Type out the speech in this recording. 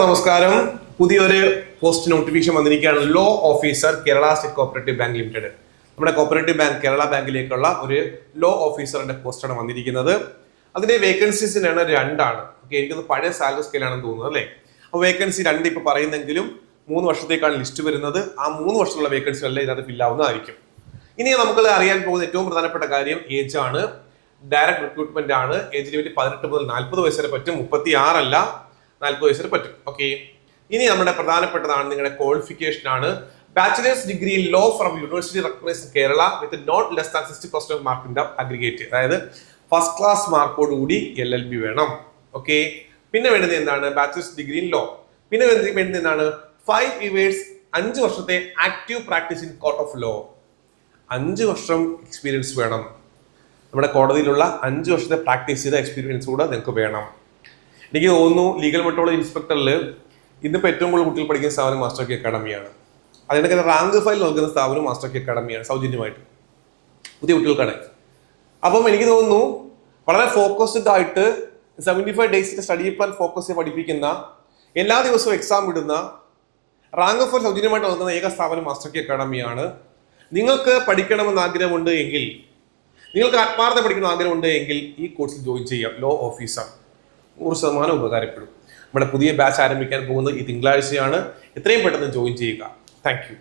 നമസ്കാരം. പുതിയൊരു post notification വന്നിരിക്കുകയാണ് law officer Kerala state cooperative bank limited നമ്മുടെ കോപ്പറേറ്റീവ് ബാങ്ക് കേരള ബാങ്കിലേക്കുള്ള ഒരു ലോ ഓഫീസറിന്റെ പോസ്റ്റാണ് വന്നിരിക്കുന്നത്. അതിന്റെ വേക്കൻസീസിനാണ് രണ്ടാണ്. ഓക്കെ എനിക്കത് പഴയ സാലറി സ്കെയിലാണെന്ന് തോന്നുന്നത് അല്ലേ? അപ്പോൾ വേക്കൻസി രണ്ട് ഇപ്പൊ പറയുന്നെങ്കിലും മൂന്ന് വർഷത്തേക്കാണ് ലിസ്റ്റ് വരുന്നത്. ആ മൂന്ന് വർഷമുള്ള അല്ലേ ഇതിനകത്ത് ഫില്ലാവുന്നതായിരിക്കും ഇനി നമുക്ക് അറിയാൻ പോകുന്ന ഏറ്റവും പ്രധാനപ്പെട്ട കാര്യം ഏജ് ആണ്. ഡയറക്ട് റിക്രൂട്ട്മെന്റ് ആണ്. ഏജ് ലിമിറ്റ് പതിനെട്ട് മുതൽ നാൽപ്പത് വയസ്സ് വരെ പറ്റും. മുപ്പത്തി ആറല്ല നാൽപ്പത് വയസ്സിന് പറ്റും. ഓക്കെ ഇനി നമ്മുടെ പ്രധാനപ്പെട്ടതാണ് നിങ്ങളുടെ ക്വാളിഫിക്കേഷൻ ആണ്. Bachelor's degree in law from university recognise Kerala with not less than sixty percent mark in aggregate അതായത് ഫസ്റ്റ് ക്ലാസ് മാർക്കോട് കൂടി എൽ എൽ ബി വേണം. ഓക്കെ പിന്നെ വേണ്ടത് എന്താണ്? ബാച്ചിലേഴ്സ് ഡിഗ്രി ഇൻ ലോ പിന്നെ വേണ്ടത് എന്താണ്? ഫൈവ് ഇയേഴ്സ് അഞ്ച് വർഷത്തെ active practice in court of law അഞ്ച് വർഷം എക്സ്പീരിയൻസ് വേണം. നമ്മുടെ കോടതിയിലുള്ള അഞ്ച് വർഷത്തെ പ്രാക്ടീസ് ചെയ്ത എക്സ്പീരിയൻസ് കൂടെ നിങ്ങൾക്ക് വേണം. എനിക്ക് തോന്നുന്നു ലീഗൽ മെട്രോളജി ഇൻസ്പെക്ടറിൽ ഇന്നിപ്പോൾ ഏറ്റവും കൂടുതൽ കുട്ടികൾ പഠിക്കുന്ന സ്ഥാപനം മാസ്റ്റർ കെ അക്കാഡമിയാണ് അതിനൊക്കെ റാങ്ക് ഫയൽ നൽകുന്ന സ്ഥാപനം മാസ്റ്റർ കെ അക്കാഡമിയാണ് സൗജന്യമായിട്ട്. പുതിയ കുട്ടികൾക്കാണ്. അപ്പം എനിക്ക് തോന്നുന്നു വളരെ ഫോക്കസ്ഡ് ആയിട്ട് സെവന്റി ഫൈവ് ഡേയ്സിന്റെ സ്റ്റഡി പ്ലാൻ ഫോക്കസ് ചെയ്ത് പഠിപ്പിക്കുന്ന എല്ലാ ദിവസവും എക്സാം ഇടുന്ന റാങ്ക് ഓഫ് സൗജന്യമായിട്ട് നൽകുന്ന ഏക സ്ഥാപനം മാസ്റ്റർ കെ അക്കാഡമിയാണ് നിങ്ങൾക്ക് പഠിക്കണമെന്ന് ആഗ്രഹമുണ്ട് എങ്കിൽ നിങ്ങൾക്ക് ആത്മാർത്ഥ പഠിക്കണമെന്ന് ആഗ്രഹമുണ്ട് എങ്കിൽ ഈ കോഴ്സിൽ ജോയിൻ ചെയ്യാം ലോ ഓഫീസർ നൂറ് ശതമാനം ഉപകാരപ്പെടും. നമ്മുടെ പുതിയ ബാച്ച് ആരംഭിക്കാൻ പോകുന്നത് ഈ തിങ്കളാഴ്ചയാണ്. എത്രയും പെട്ടെന്ന് ജോയിൻ ചെയ്യുക. താങ്ക്